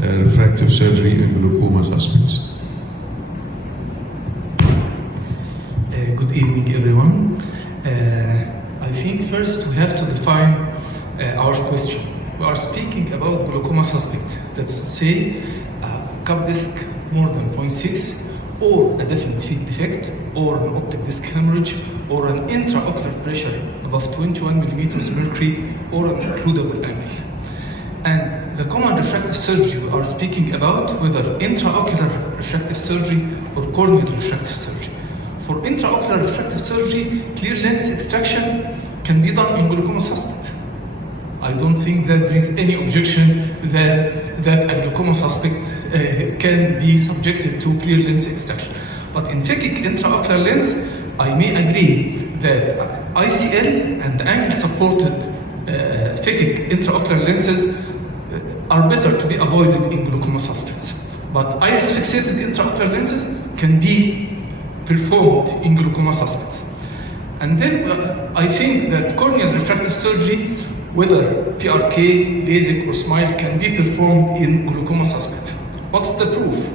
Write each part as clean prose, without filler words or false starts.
refractive surgery in glaucoma suspects. Good evening, everyone. I think first we have to define our question. We are speaking about glaucoma suspect, that's to say a cup disc more than 0.6, or a definite field defect, or an optic disc hemorrhage, or an intraocular pressure above 21 millimeters mercury, or an occludable angle. And the common refractive surgery we are speaking about, whether intraocular refractive surgery or corneal refractive surgery. For intraocular refractive surgery, clear lens extraction can be done in glaucoma suspect. I don't think that there is any objection that a glaucoma suspect can be subjected to clear lens extraction. But in phakic intraocular lens, I may agree that ICL and angle-supported phakic intraocular lenses are better to be avoided in glaucoma suspects. But iris-fixated intraocular lenses can be performed in glaucoma suspects. And then I think that corneal refractive surgery, whether PRK, LASIK, or SMILE, can be performed in glaucoma suspect. What's the proof?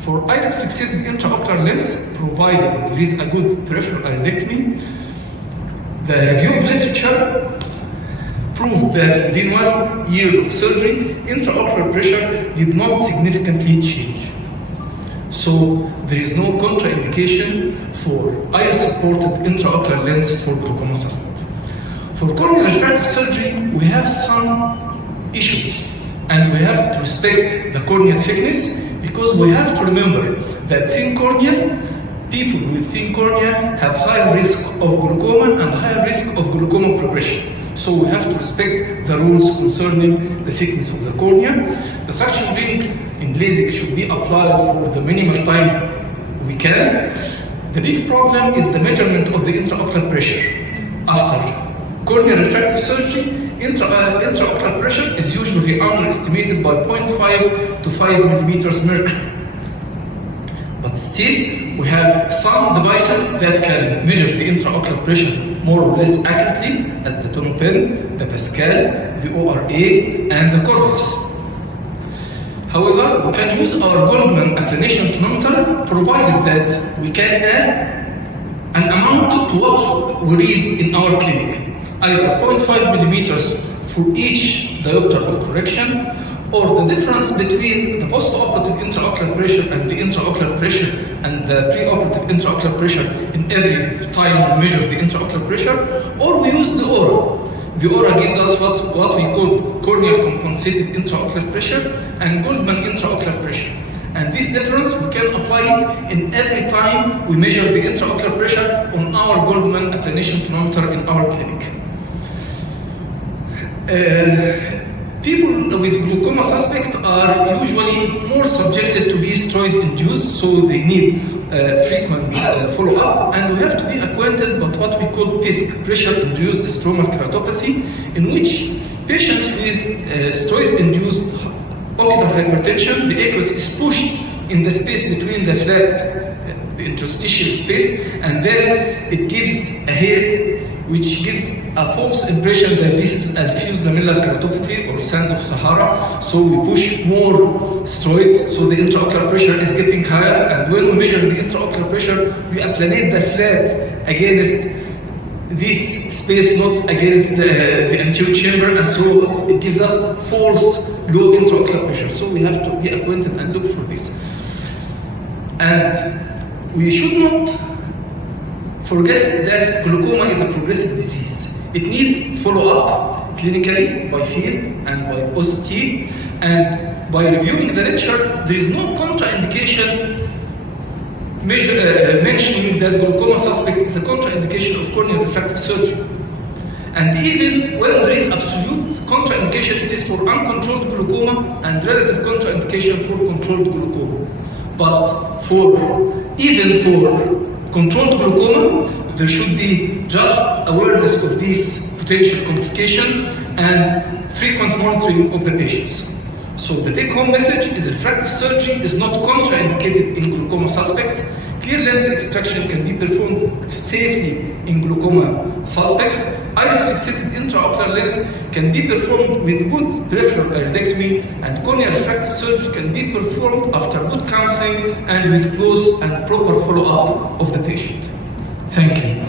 For iris-fixated intraocular lens, provided there is a good peripheral iridectomy, the review of literature proved that within 1 year of surgery, intraocular pressure did not significantly change. So there is no contraindication for iris-supported intraocular lens for glaucoma suspect. For corneal refractive surgery, we have some issues, and we have to respect the corneal thickness, because we have to remember that thin cornea, people with thin cornea have higher risk of glaucoma and higher risk of glaucoma progression. So we have to respect the rules concerning the thickness of the cornea. The suction ring in LASIK should be applied for the minimal time we can. The big problem is the measurement of the intraocular pressure. After corneal refractive surgery, intraocular pressure is usually underestimated by 0.5 to 5 millimeters mercury. But still, we have some devices that can measure the intraocular pressure more or less accurately, as the Tonopen, the Pascal, the ORA, and the Corvus. However, we can use our Goldmann applanation tonometer, provided that we can add an amount to what we read in our clinic, either 0.5 millimeters for each diopter of correction, or the difference between the post-operative intraocular pressure and the intraocular pressure and the pre-operative intraocular pressure in every time we measure the intraocular pressure, or we use the ORA. The ORA gives us what we call corneal compensated intraocular pressure and Goldmann intraocular pressure. And this difference, we can apply it in every time we measure the intraocular pressure on our Goldmann applanation tonometer in our clinic. People with glaucoma suspect are usually more subjected to be steroid-induced, so they need frequent follow-up, and we have to be acquainted with what we call PISC, pressure-induced stromal keratopathy, in which patients with steroid-induced ocular hypertension, the aqueous is pushed in the space between the flap, the interstitial space, and then it gives a haze, which gives a false impression that this is a diffuse lamellar keratopathy or sands of Sahara. So we push more steroids, so the intraocular pressure is getting higher, and when we measure the intraocular pressure, we applanate the flap against this space, not against the anterior chamber, and so it gives us false low intraocular pressure. So we have to be acquainted and look for this. And we should not forget that glaucoma is a progressive disease. It needs follow-up clinically by field and by OCT, and by reviewing the literature, there is no contraindication mentioning that glaucoma suspect is a contraindication of corneal refractive surgery. And even when there is absolute contraindication, it is for uncontrolled glaucoma and relative contraindication for controlled glaucoma. But even for controlled glaucoma, there should be just awareness of these potential complications and frequent monitoring of the patients. So the take-home message is refractive surgery is not contraindicated in glaucoma suspects. Clear lens extraction can be performed safely in glaucoma suspects, iris fixated intraocular lens can be performed with good peripheral iridectomy, and corneal refractive surgery can be performed after good counseling and with close and proper follow-up of the patient. Thank you.